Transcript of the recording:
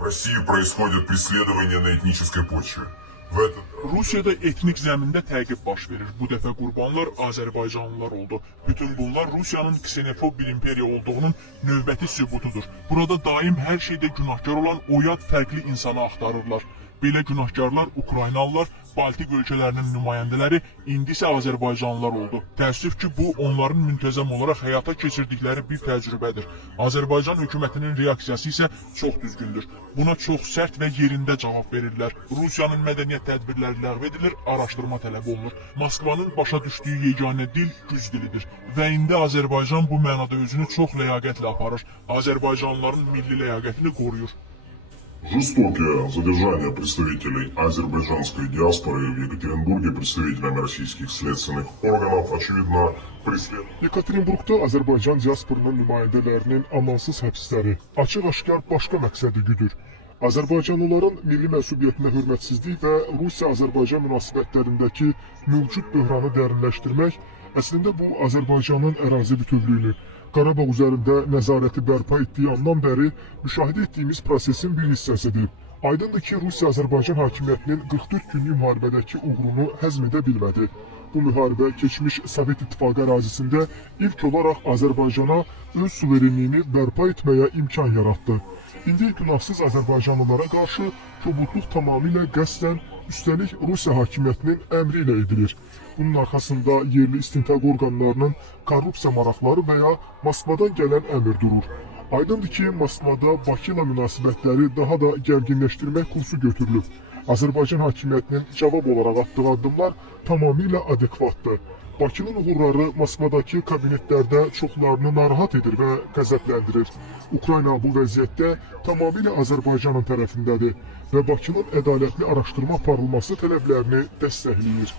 В России происходит преследование на этнической почве. В этот Rusiyada etnik zəmində təqib baş verir. Bu dəfə qurbanlar Azərbaycanlılar oldu. Bütün bunlar Rusiyanın ksenofob bir imperiya olduğunun növbəti sübutudur. Burada daim hər şeydə günahkar olan o yad fərqli insanı axtarırlar. Belə günahkarlar Ukraynalılar, Baltik ölkələrinin nümayəndələri, indi isə Azərbaycanlılar oldu. Təəssüf ki, bu onların müntəzəm olaraq həyata keçirdikləri bir təcrübədir. Azərbaycan hökumətinin reaksiyası isə çox düzgündür. Buna çox sərt və yerində cavab verirlər. Rusiyanın mədəniyyət tədbirləri ləğv edilir, araşdırma tələb olunur. Moskvanın başa düşdüyü yeganə dil güc dilidir. Və indi Azərbaycan bu mənada özünü çox ləyaqətlə aparır. Azərbaycanlıların milli ləyaqətini qoruyur. жестокие задержания представителей азербайджанской диаспоры в Екатеринбурге представителями российских следственных органов, очевидно, преследуют. Yekaterinburgda Azərbaycan diasporunun nümayəndələrinin amansız həbsləri açıq-aşkar başqa məqsədi güdür. Azərbaycanlıların milli mənsubiyyətinə hörmətsizlik və Rusiya-Azərbaycan münasibətlərindəki mövcud böhranı dərinləşdirmək, əslində bu Azərbaycanın ərazi bütövlüyünü, Qarabağ üzərində nəzarəti bərpa etdiyi andan bəri müşahidə etdiyimiz prosesin bir hissəsidir. Aydındır ki, Rusiya-Azərbaycan hakimiyyətinin 44 günlük müharibədəki uğrunu həzm edə bilmədi. Bu müharibə keçmiş Sovet İttifaqı ərazisində ilk olaraq Azərbaycana öz suverenliyini bərpa etməyə imkan yaratdı. İndi günahsız Azərbaycanlılara qarşı kobudluq tamamilə qəsdən, üstəlik Rusiya hakimiyyətinin əmri ilə edilir. Bunun arxasında yerli istintaq orqanlarının korrupsiya maraqları və ya Moskvadan gələn əmr durur. Aydındır ki, Moskvada Bakı ilə münasibətləri daha da gərginləşdirmək kursu götürülüb. Azərbaycan hakimiyyətinin cavab olaraq atdığı addımlar tamamilə adekvatdır. Bakının uğurları Moskvadakı kabinetlərdə çoxlarını narahat edir və qəzəbləndirir. Ukrayna bu vəziyyətdə tamamilə Azərbaycanın tərəfindədir və Bakının ədalətli araşdırma aparılması tələblərini dəstəkləyir.